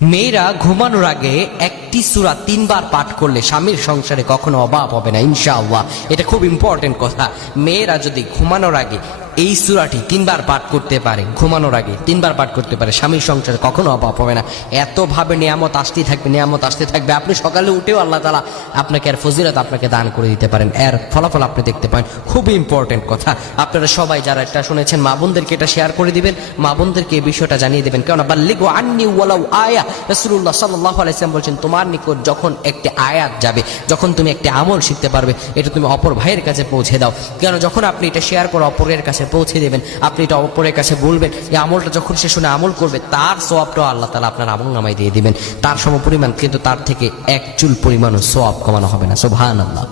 মেয়েরা ঘুমানোর আগে একটি সূরা 3 বার পাঠ করলে স্বামীর সংসারে কখনো অভাব হবে না ইনশাআল্লাহ। এটা খুব ইম্পর্টেন্ট কথা। মেয়েরা যদি ঘুমানোর আগে এই সূরাটি 3 বার পাঠ করতে পারে, ঘুমানোর আগে 3 বার পাঠ করতে পারে, স্বামীর সংসারে কখনো অভাব হবে না। এতভাবে নিয়ামত আসতেই থাকবে, নিয়ামত আসতে থাকবে। আপনি সকালে উঠেও আল্লাহ তাআলা আপনাকে এর ফজিলত আপনাকে দান করে দিতে পারেন, এর ফলাফল আপনি দেখতে পান। খুবই ইম্পর্টেন্ট কথা। আপনারা সবাই যারা এটা শুনেছেন মা বোনদেরকে এটা শেয়ার করে দিবেন, মা বোনদেরকে এই বিষয়টা জানিয়ে দিবেন। কেননা বাল্লিগু আন্নি ওয়ালাউ আয়া, রাসূলুল্লাহ সাল্লাল্লাহু আলাইহি ওয়াসাল্লাম বলেছেন, তোমার নিকট যখন একটি আয়াত যাবে, যখন তুমি একটি আমল শিখতে পারবে, এটা তুমি অপর ভাইয়ের কাছে পৌঁছে দাও। কেন যখন আপনি এটা শেয়ার করে অপরের কাছে পৌঁছে দেবেন, আপনি এটা অপরের কাছে বলবেন, এই আমলটা যখন সে শুনে আমল করবে, তার সওয়াবটাও আল্লাহ তাআলা আপনার আমল নামায় দিয়ে দিবেন, তার সমপরিমাণ, কিন্তু তার থেকে এক চুল পরিমাণও সওয়াব কমানো হবে না। সুবহানাল্লাহ।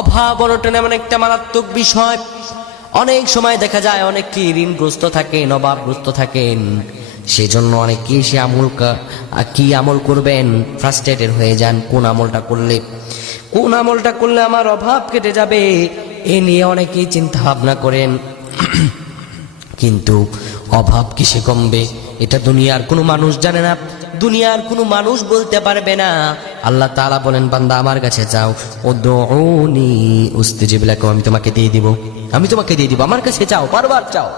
অভাব অনটন এমন একটা মারাত্মক বিষয়। অনেক সময় দেখা যায় অনেকে ঋণগ্রস্ত থাকেন, অভাবগ্রস্ত থাকেন, সেজন্য অনেকেই সে কি আমল করবেন ফ্রাস্ট্রেটেড হয়ে যান। কোন আমলটা করলে আমার অভাব কেটে যাবে, এ নিয়ে অনেকেই চিন্তা ভাবনা করেন। কিন্তু অভাব কিসে কমবে এটা দুনিয়ার কোনো মানুষ জানে না, দুনিয়ার কোনো মানুষ বলতে পারবে না। আল্লাহ তাআলা বলেন, বান্দা আমার কাছে যাও, উদউনি উস্তাজিব লাকুম, আমি তোমাকে দিয়ে দিব, আমার কাছে চাও, বারবার চাও।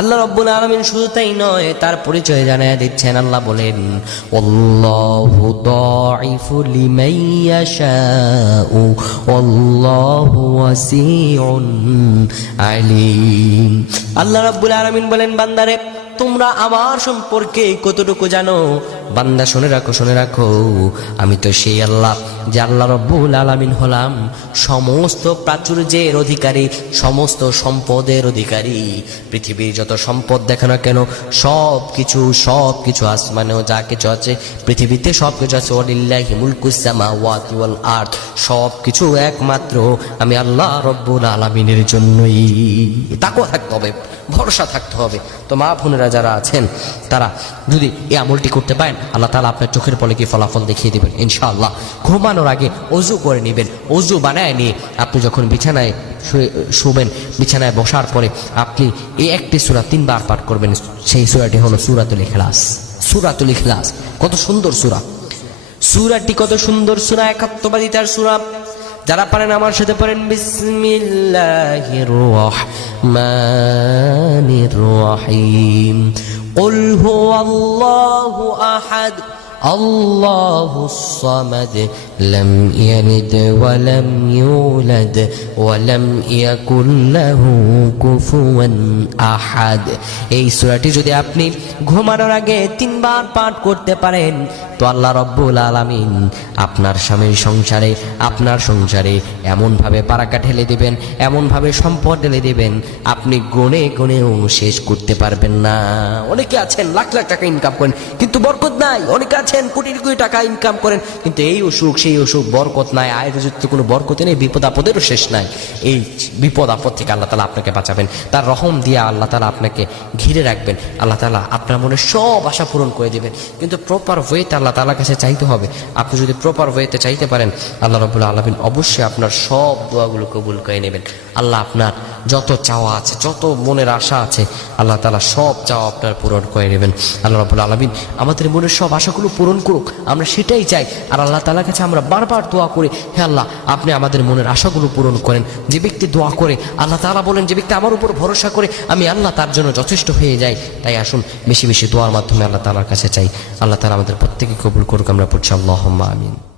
আল্লাহ রাব্বুল আলামিন শুধু তাই নয়, তার পরিচয় জানায় দিচ্ছেন। আল্লাহ বলেন, আল্লাহু দাঈফু লিমান ইয়াশাউ আল্লাহু ওয়াসিউন আলিম। আল্লাহ রাব্বুল আলামিন বলেন, বান্দারে তোমরা আমার সম্পর্কে কতটুকু জানো? বান্দা শুনে রাখো, আমি তো সেই আল্লাহ যে আল্লাহ রাব্বুল আলামিন হলাম সমস্ত প্রাচুর্যের অধিকারী, সমস্ত সম্পদের অধিকারী। পৃথিবীর যত সম্পদ দেখো না কেন, সব কিছু আসমানেও যা কিছু আছে, পৃথিবীতে সব কিছু আছে, ওয়ালিল্লাহি মুলকুস সামাওয়াতি ওয়াল আরদ, সব কিছু একমাত্র আমি আল্লাহ রাব্বুল আলামিনের জন্যই। তাকওয়া থাকতে হবে, ভরসা থাকতে হবে। তো মা বোনেরা যারা আছেন, তারা যদি এই আমলটি করতে পারেন, আল্লাহ তাআলা আপনার চোখের পলকে ফলাফল দেখিয়ে দিবেন ইনশাআল্লাহ। ঘুমানোর আগে ওযু করে নেবেন, ওযু বানায় নিয়ে আপনি যখন বিছানায় শুবেন, বিছানায় বসার পরে আপনি এই একটি সূরা 3 বার পাঠ করবেন। সেই সূরাটি হলো সূরাতুল ইখলাস। কত সুন্দর সূরাটি, কত সুন্দর সূরা, একাত্মবাদিতার সূরা। যারা পারেন আমার সাথে পড়েন, বিসমিল্লাহির রহমানির রহিম। কুল হুয়াল্লাহু আহাদ আল্লাহুস সামাদ লাম ইয়ালিদ ওয়া লাম ইউলাদ ওয়া লাম ইয়াকুল লাহু কুফুয়ান আহাদ। এই সূরাটি যদি আপনি ঘুমানোর আগে 3 বার পাঠ করতে পারেন, তো আল্লাহ রাব্বুল আলামিন আপনার স্বামীর সংসারে, আপনার সংসারে এমনভাবে বারাকা ঢেলে দিবেন, এমনভাবে সম্পদ ঢেলে দিবেন, আপনি গুণেও শেষ করতে পারবেন না। অনেকে আছেন লাখ লাখ টাকা ইনকাম করেন কিন্তু বরকত নাই, অনেকে আছেন কোটি কোটি টাকা ইনকাম করেন কিন্তু এই অসুখ সেই অসুখ, বরকত নাই, আয়ের যুক্ত কোনো বরকত নেই, বিপদ আপদেরও শেষ নাই। এই বিপদ আপদ থেকে আল্লাহ তাআলা আপনাকে বাঁচাবেন, তার রহম দিয়ে আল্লাহ তাআলা আপনাকে ঘিরে রাখবেন, আল্লাহ তাআলা আপনার মনে সব আশা পূরণ করে দেবেন। কিন্তু প্রপার ওয়েতে আল্লাহ তাআলার কাছে চাইতে হবে। আপনি যদি প্রপার ওয়েতে চাইতে পারেন, আল্লাহ রাব্বুল আলামিন অবশ্যই আপনার সব দোয়াগুলো কবুল করে নেবেন। আল্লাহ আপনার যত চাওয়া আছে, যত মনের আশা আছে, আল্লাহ তাআলা সব চাওয়া আপনার পূরণ করে নেবেন। আল্লাহ রাব্বুল আলামিন আমাদের মনের সব আশাগুলো পূরণ করুক, আমরা সেটাই চাই। আর আল্লাহ তাআলার কাছে আমরা বারবার দোয়া করি, হে আল্লাহ আপনি আমাদের মনের আশাগুলো পূরণ করেন। যে ব্যক্তি দোয়া করে, আল্লাহ তাআলা বলেন, যে ব্যক্তি আমার উপর ভরসা করে, আমি আল্লাহ তার জন্য যথেষ্ট হয়ে যাই। তাই আসুন বেশি বেশি দোয়ার মাধ্যমে আল্লাহ তাআলার কাছে চাই। আল্লাহ তাআলা আমাদের প্রত্যেককে কবুল করুক। আমরা পড়ছি আল্লাহুম্মা আমিন।